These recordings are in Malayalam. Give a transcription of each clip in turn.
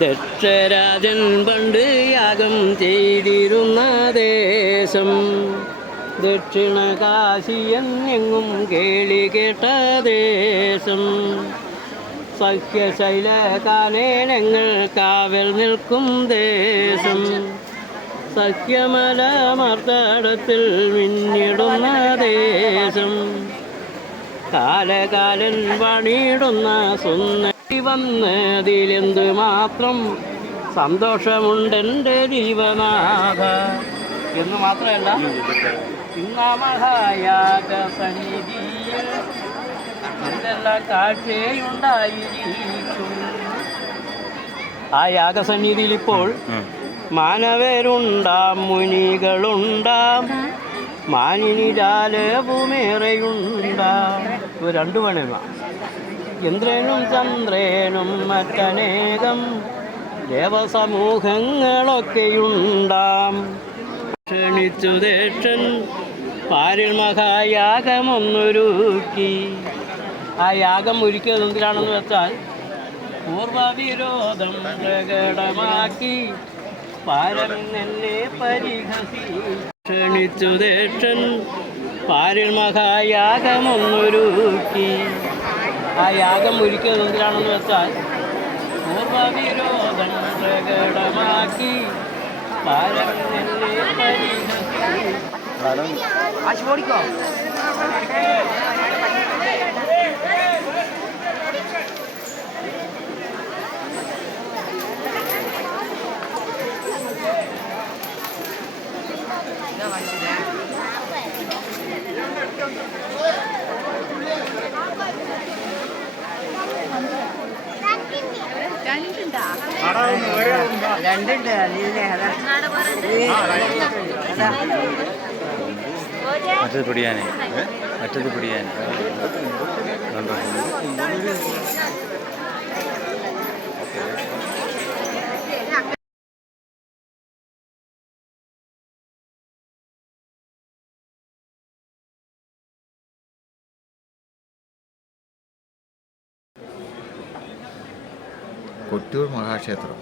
ദക്ഷരാജൻ പണ്ട് യാഗം ചെയ്തിരുന്ന ദേശം, ദക്ഷിണ കാശിയെങ്ങും കേളി കേട്ട ദേശം, സഖ്യശൈല കാനേനങ്ങൾ കാവൽ നിൽക്കും ദേശം, സഖ്യമല മർത്തടത്തിൽ മിന്നിടുന്ന ദേശം, കാലകാലൻ പണിയിടുന്ന സുന്ദരി വന്നതിലെന്തു മാത്രം സന്തോഷമുണ്ടെൻ്റെ ജീവനാഥ എന്ന് മാത്രമല്ല, ഇന്നാമഹായാഗ സന്നിധിയിൽ എന്തെല്ലാം കാഴ്ചയുണ്ടായിരിക്കും. ആ യാഗസന്നിധിയിൽ ഇപ്പോൾ മാനവരുണ്ടാം, മുനികളുണ്ടാം, മാനിനി ജാലവുമേറെയുണ്ടാം. ഇവ രണ്ടു വേണമ. ഇന്ദ്രനും ചന്ദ്രനും മറ്റനേകം ദേവസമൂഹങ്ങളൊക്കെയുണ്ടാം. ക്ഷണിച്ചു ദേഷൻ പാരിൽ മഹായാഗമൊന്നൊരുക്കി. ആ യാഗം ഒരുക്കിയത് എന്തിനാണെന്ന് വെച്ചാൽ, പൂർവവിരോധം പ്രകടമാക്കി പാരമെന്നെ പരിഹസി. ക്ഷണിച്ചു ദേഷൻ പാരിൽ മഹായാഗമൊന്നൊരുക്കി. ആ യാഗം ഒരുക്കിയത് എന്തിനാണെന്ന് വെച്ചാൽ, പൂർവവിരോധം പ്രകടമാക്കി പാരമെന്നെ പരിഹസി. രണ്ടുണ്ട്. മറ്റത് പിടിയാനേ, മറ്റത് പിടിയാൻ കൊട്ടിയൂർ മഹാക്ഷേത്രം,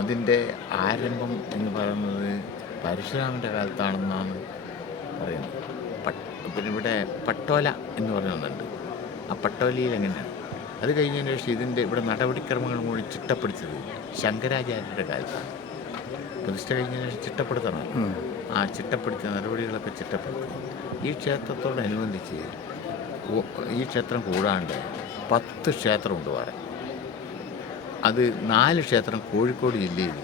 അതിൻ്റെ ആരംഭം എന്ന് പറയുന്നത് പരശുരാമൻ്റെ കാലത്താണെന്നാണ് പറയുന്നത്. പിന്നെ ഇവിടെ പട്ടോല എന്ന് പറഞ്ഞ ഒന്നുണ്ട്. ആ പട്ടോലയിൽ എങ്ങനെയാണ് അത് കഴിഞ്ഞതിന് ശേഷം ഇതിൻ്റെ ഇവിടെ നടപടിക്രമങ്ങൾ കൂടി ചിട്ടപ്പെടുത്തിയത് ശങ്കരാചാര്യരുടെ കാലത്താണ്. പ്രതിഷ്ഠ കഴിഞ്ഞതിന് ശേഷം ചിട്ടപ്പെടുത്തണം. ആ ചിട്ടപ്പെടുത്തിയ നടപടികളൊക്കെ ചിട്ടപ്പെടുത്തി. ഈ ക്ഷേത്രത്തോടനുബന്ധിച്ച് ഈ ക്ഷേത്രം കൂടാണ്ട് 10 ക്ഷേത്രമുണ്ട് വേറെ. അത് 4 ക്ഷേത്രം കോഴിക്കോട് ജില്ലയിൽ